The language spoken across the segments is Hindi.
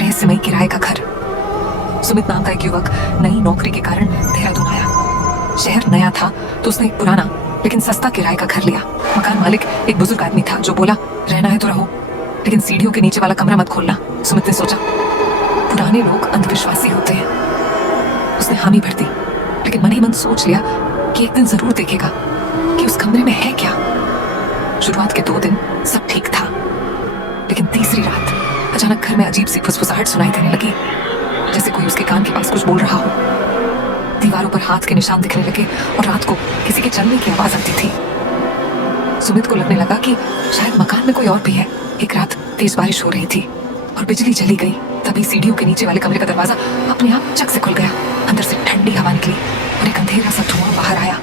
रहस्यमय किराए का घर। सुमित नाम का एक युवक नई नौकरी के कारण देहरादून आया। शहर नया था तो उसने एक पुराना लेकिन सस्ता किराए का घर लिया। मकान मालिक एक बुजुर्ग आदमी था जो बोला, रहना है तो रहो, लेकिन सीढ़ियों के नीचे वाला कमरा मत खोलना। सुमित ने सोचा, पुराने लोग अंधविश्वासी होते हैं। उसने हामी भर दी, लेकिन मन ही मन सोच लिया कि एक दिन जरूर देखेगा कि उस कमरे में है क्या। शुरुआत के 2 दिन सब ठीक था, लेकिन तीसरी रात अचानक घर में अजीब सी फुसफुसाहट सुनाई देने लगी, जैसे कोई उसके कान के पास कुछ बोल रहा हो। दीवारों पर हाथ के निशान दिखने लगे और रात को किसी के चलने की आवाज आती थी। सुमित को लगने लगा कि शायद मकान में कोई और भी है। एक रात तेज बारिश हो रही थी और बिजली चली गई। तभी सीढ़ियों के नीचे वाले कमरे का दरवाजा अपने आप चक से खुल गया। अंदर से ठंडी हवा निकली और एक अंधेरा सा धुआं बाहर आया।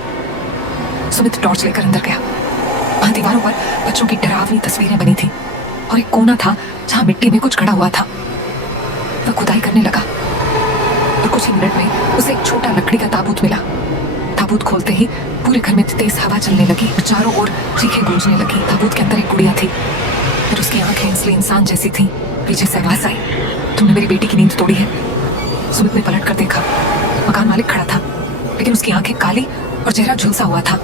सुमित टॉर्च लेकर अंदर गया। वहां दीवारों पर बच्चों की डरावनी तस्वीरें बनी थी और एक कोना था जहां मिट्टी में कुछ गड़ा हुआ था। वह खुदाई करने लगा और कुछ ही मिनट में उसे एक छोटा लकड़ी का ताबूत मिला। ताबूत खोलते ही पूरे घर में तेज हवा चलने लगी और चारों ओर चीखें गूंजने लगी। ताबूत के अंदर एक गुड़िया थी, फिर उसकी आंखें असली इंसान जैसी थी। पीछे से आवाज आई, तुमने मेरी बेटी की नींद तोड़ी है। सुमित ने पलट कर देखा, मकान मालिक खड़ा था, लेकिन उसकी आंखें काली और चेहरा झुलसा हुआ था।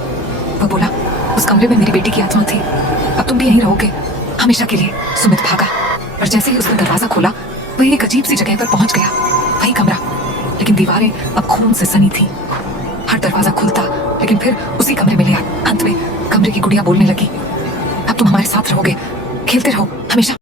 वह बोला, उस कमरे में मेरी बेटी की आत्मा थी, अब तुम भी यहीं रहोगे हमेशा के लिए। सुमित भागा और जैसे ही उसने दरवाजा खोला वह एक अजीब सी जगह पर पहुंच गया। वही कमरा, लेकिन दीवारें अब खून से सनी थी। हर दरवाजा खुलता लेकिन फिर उसी कमरे में ले आया। अंत में कमरे की गुड़िया बोलने लगी, अब तुम हमारे साथ रहोगे, खेलते रहो हमेशा।